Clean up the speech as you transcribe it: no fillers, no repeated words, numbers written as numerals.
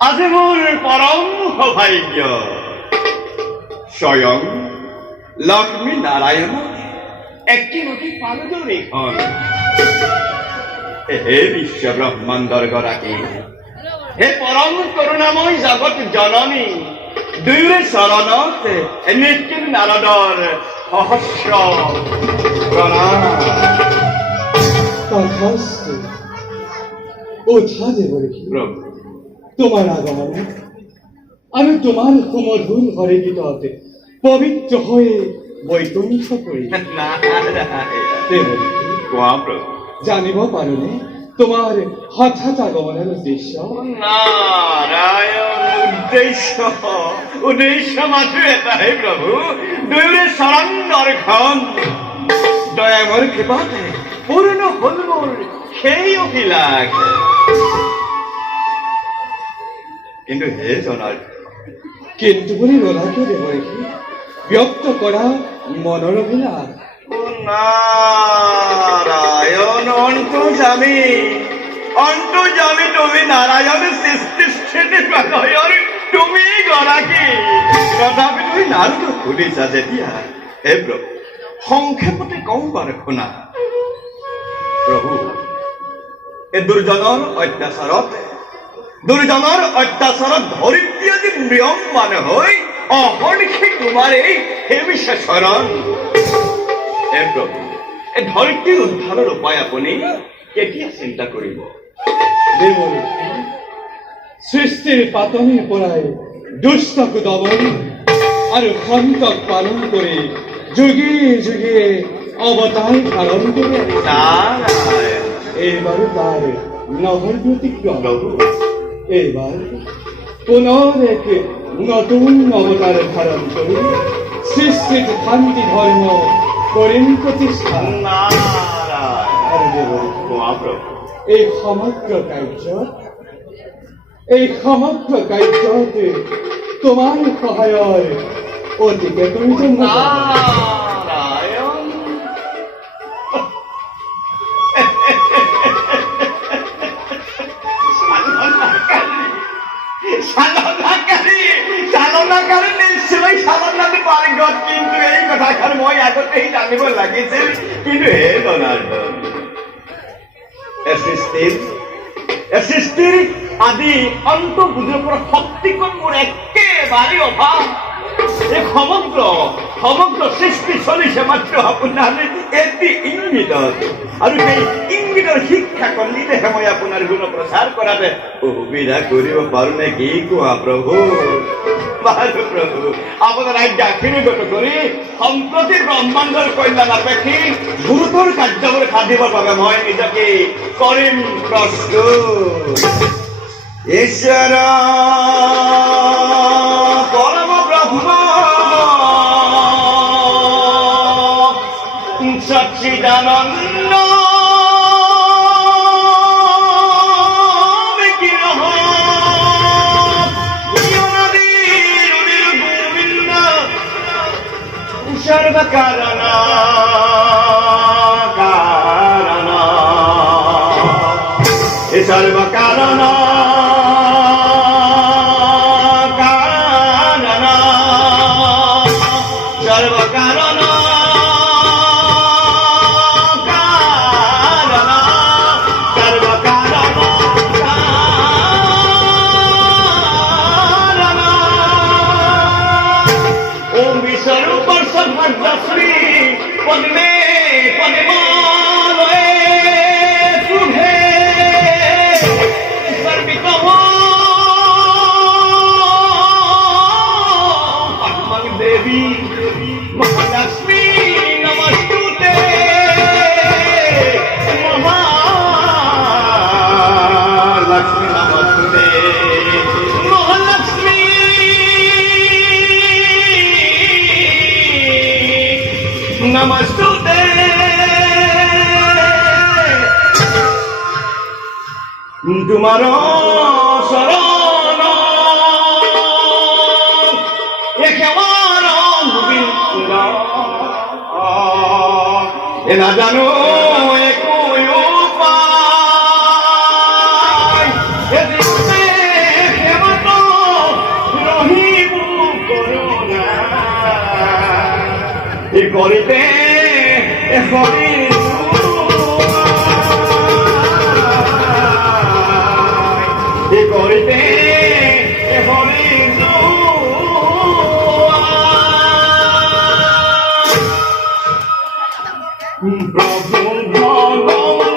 আজীবন পরম সৌভাগ্য স্বয়ং লক্ষ্মী নারায়ণ একটি পালদরে ঘর হে বিশ্ব ব্রহ্মাণ্ডর গৰাকী হে পরম করুণাময় জগৎ জননী দুয়োৰে চৰণত নিখিল নাৰদৰ সহস্ৰ প্ৰণাম তথাস্তু ওঝা দেবরেখী তোমার আগমনে আমি তোমার সুমধুর ঘরে গীততে পবিত্র হয়ে বৈকুণ্ঠ করি জানিব পারোনে তোমার হঠাৎ আগমনের উদ্দেশ্য নারায়ণ উদ্দেশ্য মাত্র এটাই প্রভু দুয়োৰে চৰণ দৰ্শন দয়াময় কৃপাতে পূৰ্ণ হল মোৰ সেই অভিলাষ কিন্তু হে জনাৰ্দন কিন্তু বলি রোলাকে দেবরেখী ব্যক্ত করা মনের অভিলাষ নারায়ণ অন্তর্যামী তুমি নারায়ণ সৃষ্টি প্ৰণয়ৰ তুমি গৰাকী তথাপি তুমি নাৰদ সুধিছা যেতিয়া হে প্ৰভু সংক্ষেপতে কওঁ বাৰু শুনা প্ৰভু এই দুৰ্জনৰ অত্যাচাৰত ধৰিত্ৰী আজি ম্ৰিয়মান হৈ অহৰ্নিশে তোমাৰ এই বিশেষ শৰণ হে প্ৰভু এই ধৰিত্ৰীৰ উদ্ধাৰৰ উপায় আপুনি কেতিয়া চিন্তা কৰিব দেবরেখী সৃষ্টির পাতনের পরায় দুষ্টক দমন আর খন্তক পালন করে যুগে যুগে অবতার ধারণ করে এবার তার নহর ব্যতিক্রম এবার পুনর এক নতুন অবতার ধারণ করে সৃষ্টির শান্তি ধর্ম করেন প্রতিষ্ঠা আর দেবরেখী এই সমগ্র কাৰ্যত তোমাৰ সহায়ৰ অতিকে প্ৰয়োজন নারায়ণ চালনাকাৰী নিশ্চয় চালনাটো পাৰ্গত কিন্তু এই কথাষাৰ মই আগতেই জানিব লাগিছিল কিন্তু হে জনাৰ্দন সৃষ্টিৰ আদি অন্ত বুজিব পৰা শক্তিকণ মোৰ একেবাৰে অভাৱ এই সমগ্ৰ সৃষ্টি চলিছে মাত্ৰ আপোনাৰ এটি ইংগিতত আৰু সেই ইংগিতৰ শিক্ষা কলিলেহে মই আপোনাৰ গুণ প্ৰচাৰ কৰাতে সুবিধা কৰিব পাৰো নে কি কোৱা প্ৰভু বাৰু প্ৰভু আপোনাৰ আজ্ঞাখিনিগত কৰি সম্প্ৰতি ব্ৰহ্মাণ্ডৰ কল্যাণ আপেক্ষী গুৰুতৰ কাৰ্যবোৰ সাধিবৰ বাবে মই নিজকে কৰিম প্ৰস্তুত ঈশ্বর পরম ব্রহ্ম সচ্চিদানন্দ বিগ্রহ গোবিন্দ সর্বকারণ কারণ এ সর্বকারণ কারণ সর্বকারণ কারণ সর্বকারণ কারণ ওম বিশ্বরূপ সর্বশ্রী পদ্মে পদ্মালয়ে শুভে सर्वित पद्मं देवी महालक्ष्मी नमस्तुते महालक्ष्मी नमस्तुते महालक्ष्मी नमस्तुते তোমার শরণ একেবার গোবিন্দ এ না জানো একই উপায় এ দিতে কেবল রহিব করুণা এ করিতে এ হরি করিতে হরি প্রভু ভগবান